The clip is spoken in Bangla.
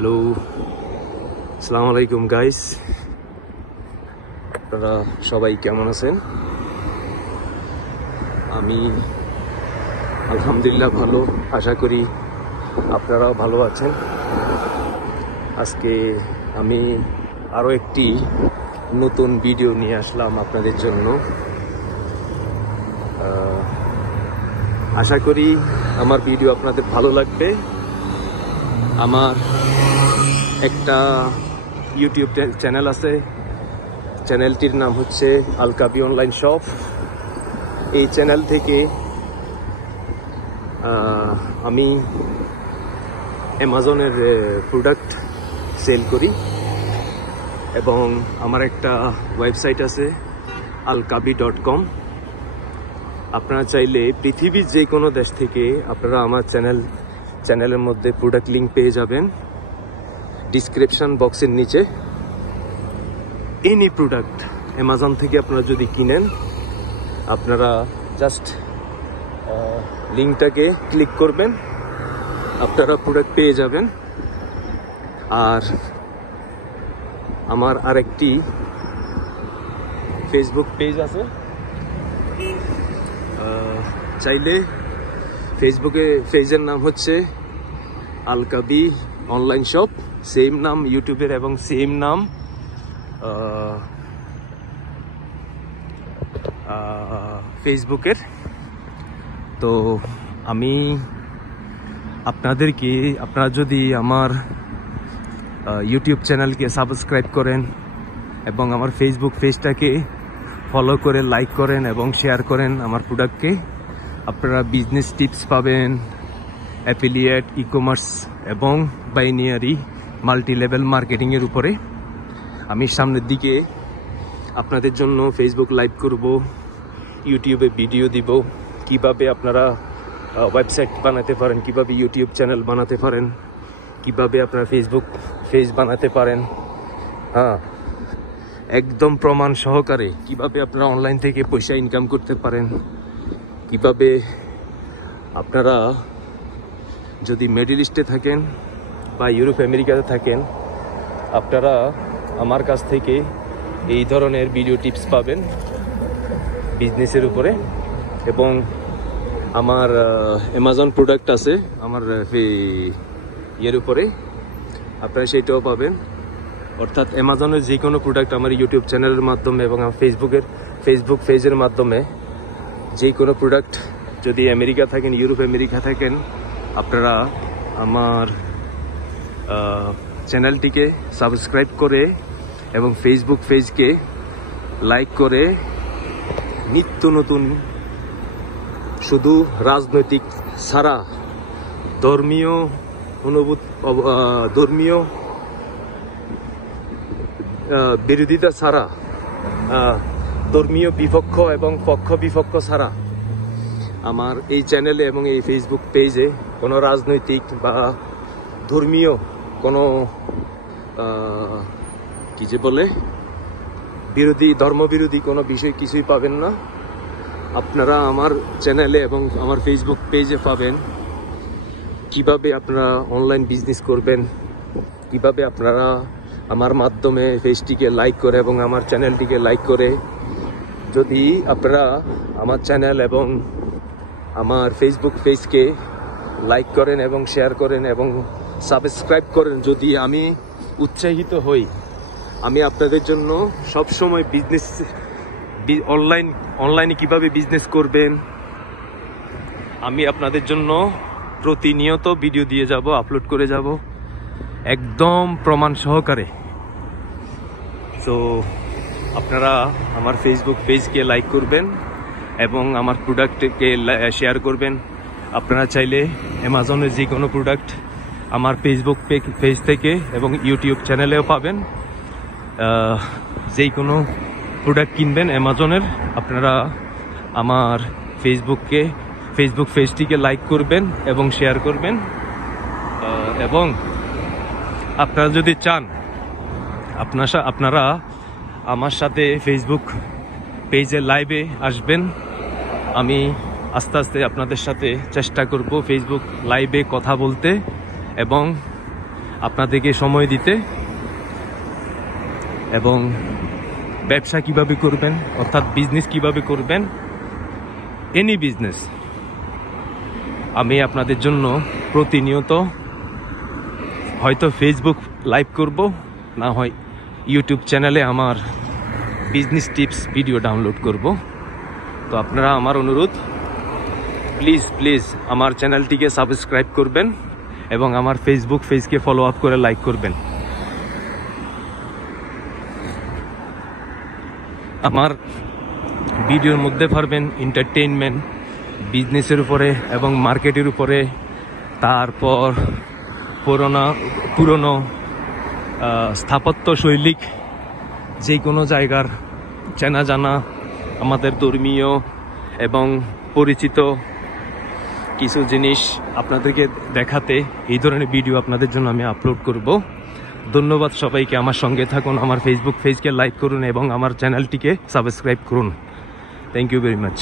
হ্যালো, আসসালামু আলাইকুম গাইস। আপনারা সবাই কেমন আছেন? আমি আলহামদুলিল্লাহ ভালো, আশা করি আপনারাও ভালো আছেন। আজকে আমি আরও একটি নতুন ভিডিও নিয়ে আসলাম আপনাদের জন্য। আশা করি আমার ভিডিও আপনাদের ভালো লাগবে। আমার একটা ইউটিউব চ্যানেল আছে, চ্যানেলটির নাম হচ্ছে আল কাবি অনলাইন শপ। এই চ্যানেল থেকে আমি অ্যামাজনের প্রোডাক্ট সেল করি এবং আমার একটা ওয়েবসাইট আছে alkabi.com। আপনারা চাইলে পৃথিবীর যে কোনো দেশ থেকে আপনারা আমার চ্যানেলের মধ্যে প্রোডাক্ট লিঙ্ক পেয়ে যাবেন ডিসক্রিপশন বক্সের নিচে। এনি প্রোডাক্ট অ্যামাজন থেকে আপনারা যদি কিনেন, আপনারা জাস্ট লিঙ্কটাকে ক্লিক করবেন, আপনারা প্রোডাক্ট পেয়ে যাবেন। আর আমার আরেকটি ফেসবুক পেজ আছে, চাইলে ফেসবুকে পেজের নাম হচ্ছে আল কাবি অনলাইন শপ, সেম নাম ইউটিউবের এবং সেম নাম ফেসবুকের। তো আমি আপনারা যদি আমার ইউটিউব চ্যানেলকে সাবস্ক্রাইব করেন এবং আমার ফেসবুক পেজটাকে ফলো করে লাইক করেন এবং শেয়ার করেন আমার প্রোডাক্টকে, আপনারা বিজনেস টিপস পাবেন, অ্যাফিলিয়েট, ই কমার্স এবং বাইনারি মাল্টি লেভেল মার্কেটিংয়ের উপরে। আমি সামনের দিকে আপনাদের জন্য ফেসবুক লাইভ করব, ইউটিউবে ভিডিও দিব, কিভাবে আপনারা ওয়েবসাইট বানাতে পারেন, কিভাবে ইউটিউব চ্যানেল বানাতে পারেন, কিভাবে আপনারা ফেসবুক পেজ বানাতে পারেন, একদম প্রমাণ সহকারে কিভাবে আপনারা অনলাইন থেকে পয়সা ইনকাম করতে পারেন, কিভাবে আপনারা যদি মিডল ইস্টে থাকেন বা ইউরোপ আমেরিকাতে থাকেন, আপনারা আমার কাছ থেকে এই ধরনের ভিডিও টিপস পাবেন বিজনেসের উপরে। এবং আমার অ্যামাজন প্রোডাক্ট আছে আমার ইয়ের উপরে, আপনারা সেইটাও পাবেন। অর্থাৎ অ্যামাজনের যে কোনো প্রোডাক্ট আমার ইউটিউব চ্যানেলের মাধ্যমে এবং আমার ফেসবুক পেজের মাধ্যমে যে কোনো প্রোডাক্ট, যদি আমেরিকা থাকেন, ইউরোপ আমেরিকা থাকেন, আপনারা আমার চ্যানেলটিকে সাবস্ক্রাইব করে এবং ফেসবুক পেজকে লাইক করে নিত্য নতুন, শুধু রাজনৈতিক ছাড়া, ধর্মীয় বিরোধিতা ছাড়া, ধর্মীয় বিপক্ষ এবং পক্ষ বিপক্ষ ছাড়া আমার এই চ্যানেলে এবং এই ফেসবুক পেজে কোনো রাজনৈতিক বা ধর্মীয় কোনো কি যে বলে ধর্মবিরোধী কোনো বিষয় কিছুই পাবেন না। আপনারা আমার চ্যানেলে এবং আমার ফেসবুক পেজে পাবেন কিভাবে আপনারা অনলাইন বিজনেস করবেন, কিভাবে আপনারা আমার মাধ্যমে পেজটিকে লাইক করে এবং আমার চ্যানেলটিকে লাইক করে, যদি আপনারা আমার চ্যানেল এবং আমার ফেসবুক পেজকে লাইক করেন এবং শেয়ার করেন এবং সাবস্ক্রাইব করেন, যদি আমি উৎসাহিত হই, আমি আপনাদের জন্য সবসময় বিজনেস অনলাইনে কিভাবে বিজনেস করবেন আমি আপনাদের জন্য প্রতিনিয়ত ভিডিও দিয়ে যাব, আপলোড করে যাব, একদম প্রমাণ সহকারে। তো আপনারা আমার ফেসবুক পেজকে লাইক করবেন এবং আমার প্রোডাক্টকে শেয়ার করবেন। আপনারা চাইলে অ্যামাজনের যে কোনো প্রোডাক্ট আমার ফেসবুক পেজ থেকে এবং ইউটিউব চ্যানেলেও পাবেন। যেই কোনো প্রোডাক্ট কিনবেন অ্যামাজনের, আপনারা আমার ফেসবুক পেজটিকে লাইক করবেন এবং শেয়ার করবেন। এবং আপনারা যদি চান, আপনারা আমার সাথে ফেসবুক পেজে লাইভে আসবেন। আমি আস্তে আস্তে আপনাদের সাথে চেষ্টা করব ফেসবুক লাইভে কথা বলতে এবং আপনাদেরকে সময় দিতে এবং ব্যবসা কিভাবে করবেন, অর্থাৎ বিজনেস কিভাবে করবেন, এনি বিজনেস আমি আপনাদের জন্য প্রতিনিয়ত হয়তো ফেসবুক লাইভ করব, না হয় ইউটিউব চ্যানেলে আমার বিজনেস টিপস ভিডিও ডাউনলোড করব। তো আপনারা আমার অনুরোধ, প্লিজ আমার চ্যানেলটিকে সাবস্ক্রাইব করবেন এবং আমার ফেসবুক পেজকে ফলো আপ করে লাইক করবেন। আমার ভিডিওর মধ্যে পারবেন এন্টারটেইনমেন্ট, বিজনেসের উপরে এবং মার্কেটের উপরে, তারপর পুরনো স্থাপত্য শৈলিক যে কোনো জায়গার চেনা জানা, আমাদের ধর্মীয় এবং পরিচিত কিছু জিনিস আপনাদেরকে দেখাতে এই ধরনের ভিডিও আপনাদের জন্য আমি আপলোড করব। ধন্যবাদ সবাইকে। আমার সঙ্গে থাকুন, আমার ফেসবুক পেজকে লাইক করুন এবং আমার চ্যানেলটিকে সাবস্ক্রাইব করুন। Thank you very much.